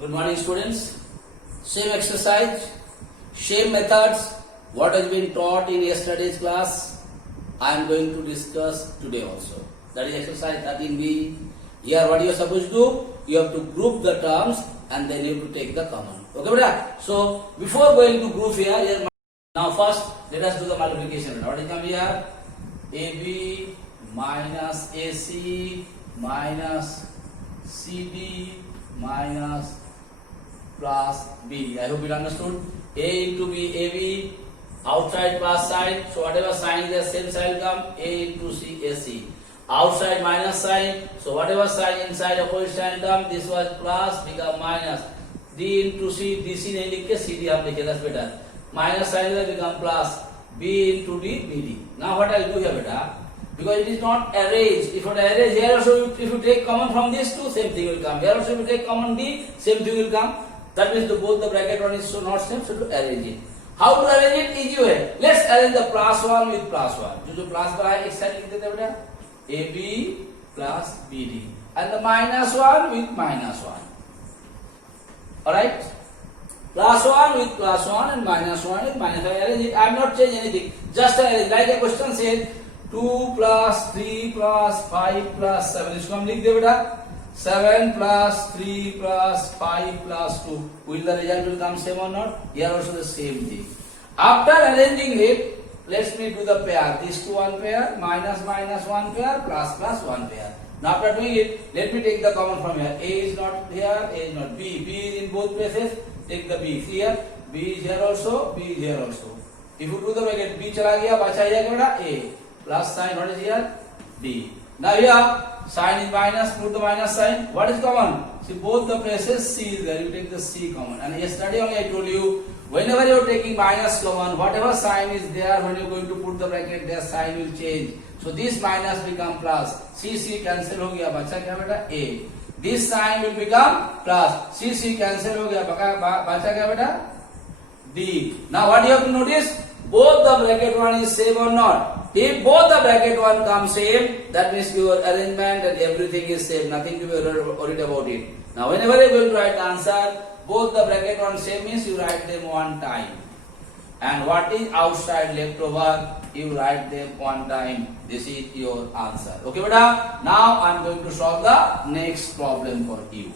Good morning, students. Same exercise, same methods. What has been taught in yesterday's class, I am going to discuss today also. That is exercise 13B. Here, what you are supposed to do? You have to group the terms and then you have to take the common. Okay, brother? So, before going to group here now first let us do the multiplication. What is come here? AB minus AC minus CD minus plus B. I hope you understood. A into B, AB, outside plus side. So whatever sign is there, same sign will come. A into C, AC. Outside minus sign. So whatever sign inside opposite sign come, this was plus become minus. D into C, DC नहीं लिख के CD आप लिखे, that's better. Minus sign will become plus. B into D, BD. Now what I will do here, beta? Because it is not arranged. If you arrange here also, if you take common from these two, same thing will come. Here also, if you take common D, same thing will come. That means both the bracket one is so not same, so to arrange it. How to arrange it? Easy way. Let's arrange the plus one with plus one. जो plus का है एक side लिख देते हैं बेटा. AB plus BD and the minus one with minus one. Alright? Plus one with plus one and minus one with minus one. Arrange it. I have not changed anything. Just arrange. Like a question said, 2 plus 3 plus 5 plus 7. इसको हम लिख दे बेटा. 7 plus 3 plus 5 plus 2. Will the result will come same or not? Here also the same thing. After arranging it, let me do the pair. This to one pair, minus minus one pair, plus plus one pair. Now after doing it, let me take the common from here. A is not here, A is not B. B is in both places. Take the B. See here, B is here also, B is here also. If you do the bracket, B चला गया, बचा जाएगा बेटा A. Plus sign, what is here? D. Now here, sign is minus, put the minus sign. What is common? See, both the places C is there. You take the C common. And yesterday only I told you, whenever you are taking minus common, whatever sign is there, when you are going to put the bracket, their sign will change. So this minus become plus. C cancel हो गया, बचा क्या बेटा? A. This sign will become plus. C cancel हो गया, बचा क्या बेटा? D. Now what you have to notice? Both the bracket one is same or not? If both the bracket one comes same, that means your arrangement and everything is same. Nothing to be worried about it. Now whenever you will write the answer, both the bracket one same means you write them one time. And what is outside left over, you write them one time. This is your answer. Okay, beta? Now I am going to solve the next problem for you.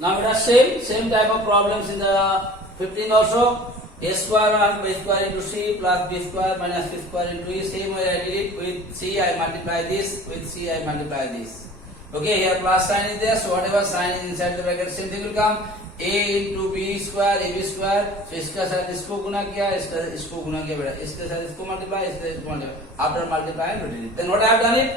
Now beta, same type of problems in the 15th also. A square and B square into C plus B square minus C square into E. Same way I did it. With C I multiply this, with C I multiply this. Okay, here plus sign is there, so whatever sign is inside the bracket, same thing will come. A into B square, AB square. So इसका साथ इसको गुना किया, इसको गुना किया बेटा. इसके साथ इसको multiply, इसके इसको multiply. After multiplying, we did it. Then what I have done it?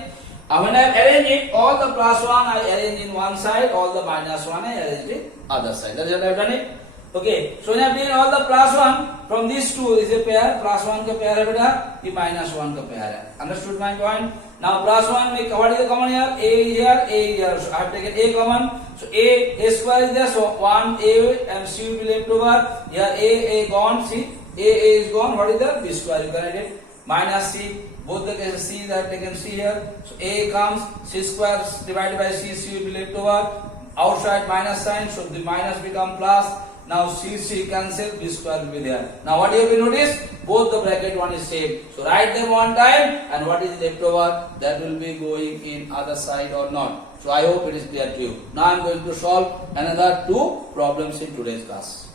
When I have arranged it, all the plus one I arrange in one side, all the minus one I arrange in other side. That is what I have done it. Okay, so when I have taken all the plus one from these two is a pair, plus one का pair है बेटा, ये minus one का pair है. Understood my point? Now plus one में what is the common here? A is here, A is here. So I have taken A common. So A square is there. So one A and C will be left over. Here A gone. See, A is gone. What is the B square? You can write it minus C. Both the cases C I have taken C here. So A comes, C square divided by C will be left over. Outside minus sign, so the minus become plus. Now C cancel, B square will be there. Now what you have noticed? Both the bracket one is same. So write them one time and what is left over, that will be going in other side or not. So I hope it is clear to you. Now I am going to solve another two problems in today's class.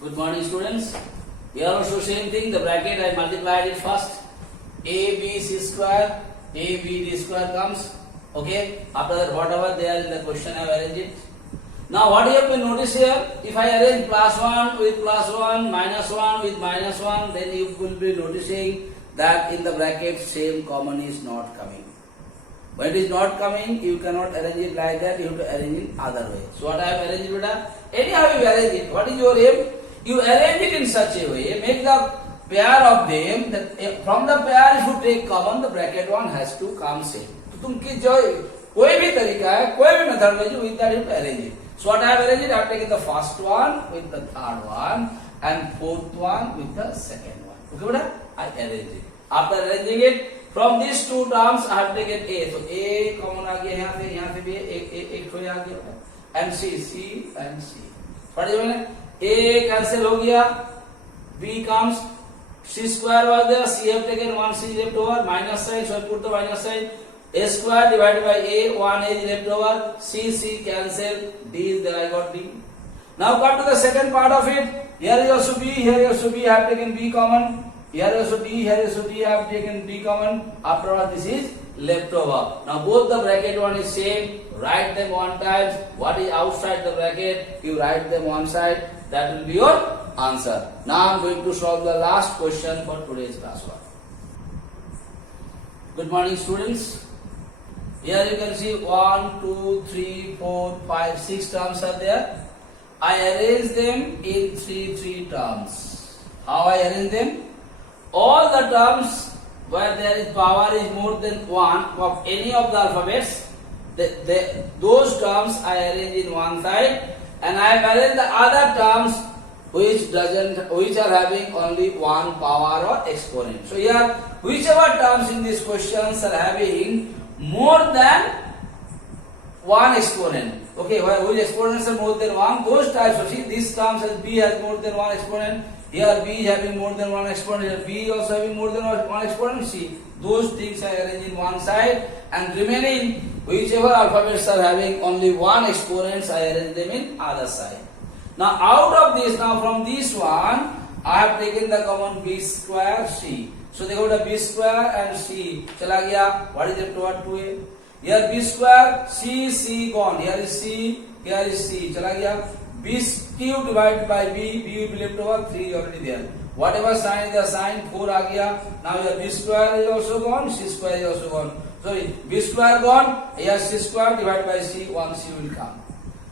Good morning students. Here also same thing, the bracket I multiplied it first. ABC square, ABD square comes. Okay, after that whatever there in the question I have arranged it. Now what you have to notice here, if I arrange plus 1 with plus 1, minus 1 with minus 1, then you will be noticing that in the bracket same common is not coming. When it is not coming, you cannot arrange it like that, you have to arrange it other way. So what I have arranged it, anyhow you arrange it, what is your aim? You arrange it in such a way, make the pair of them, that from the pair if you take common, the bracket one has to come same. तो तुम की जो कोई भी तरीका है, कोई भी मेथड ले जो with that you have to arrange it. So what I have arranged it, I have taken the first one with the third one and fourth one with the second one. Okay, I arrange it. After arranging it, from these two terms I have taken A. So A common आ गया यहाँ से भी एक आ गया and C and C. पढ़े मैंने A cancel हो गया, B comes, C square was there, C have taken 1 C left over, minus sign, so I put the minus sign. A square divided by A, 1 A is left over, C cancel, D is there, I got D. Now come to the second part of it. Here is also B, here is also B, I have taken B common. Here is also D, here is also D, I have taken D common. After all, this is left over. Now both the bracket one is same. Write them one time. What is outside the bracket? You write them one side. That will be your answer. Now I am going to solve the last question for today's class work. Good morning, students. Here you can see 1, 2, 3, 4, 5, 6 terms are there. I arrange them in 3 terms. How I arrange them? All the terms where there is power is more than 1 of any of the alphabets, those terms I arrange in one side, and I have arranged the other terms which are having only 1 power or exponent. So here, whichever terms in these questions are having more than 1 exponent. Okay, which exponents are more than 1? Those types of, see, these terms as B has more than 1 exponent. Here B having more than 1 exponent. Here B also having more than 1 exponent. See, those things I arrange in one side, and remaining whichever alphabets are having only 1 exponents, I arrange them in other side. Now out of this, now from this one, I have taken the common B square C. So they got a B square and C. Chala gaya. What is left over? 2A. Here B square, C gone. Here is C, here is C. Chala gaya. B cube divided by B will be left over, 3 is already there. Whatever sign is the sign, 4 aa gaya. Now here B square is also gone, C square is also gone. Sorry, B square gone, here C square divided by C, 1 C will come.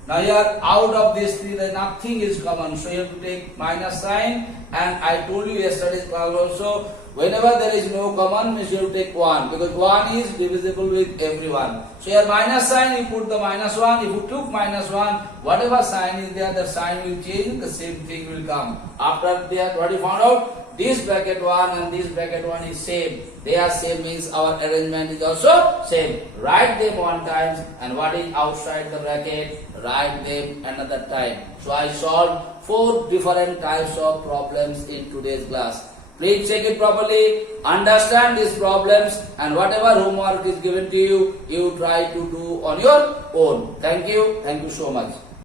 Now here out of these 3, nothing is common. So you have to take minus sign, and I told you yesterday's class also, whenever there is no common, means you have to take 1, because 1 is divisible with everyone. So here minus sign, you put the minus 1. If you took minus 1, whatever sign is there, the sign will change, the same thing will come. After that, what you found out? This bracket 1 and this bracket 1 is same. They are same means our arrangement is also same. Write them one time, and what is outside the bracket, write them another time. So I solved 4 different types of problems in today's class. Please check it properly, understand these problems, and whatever homework is given to you, you try to do on your own. Thank you so much.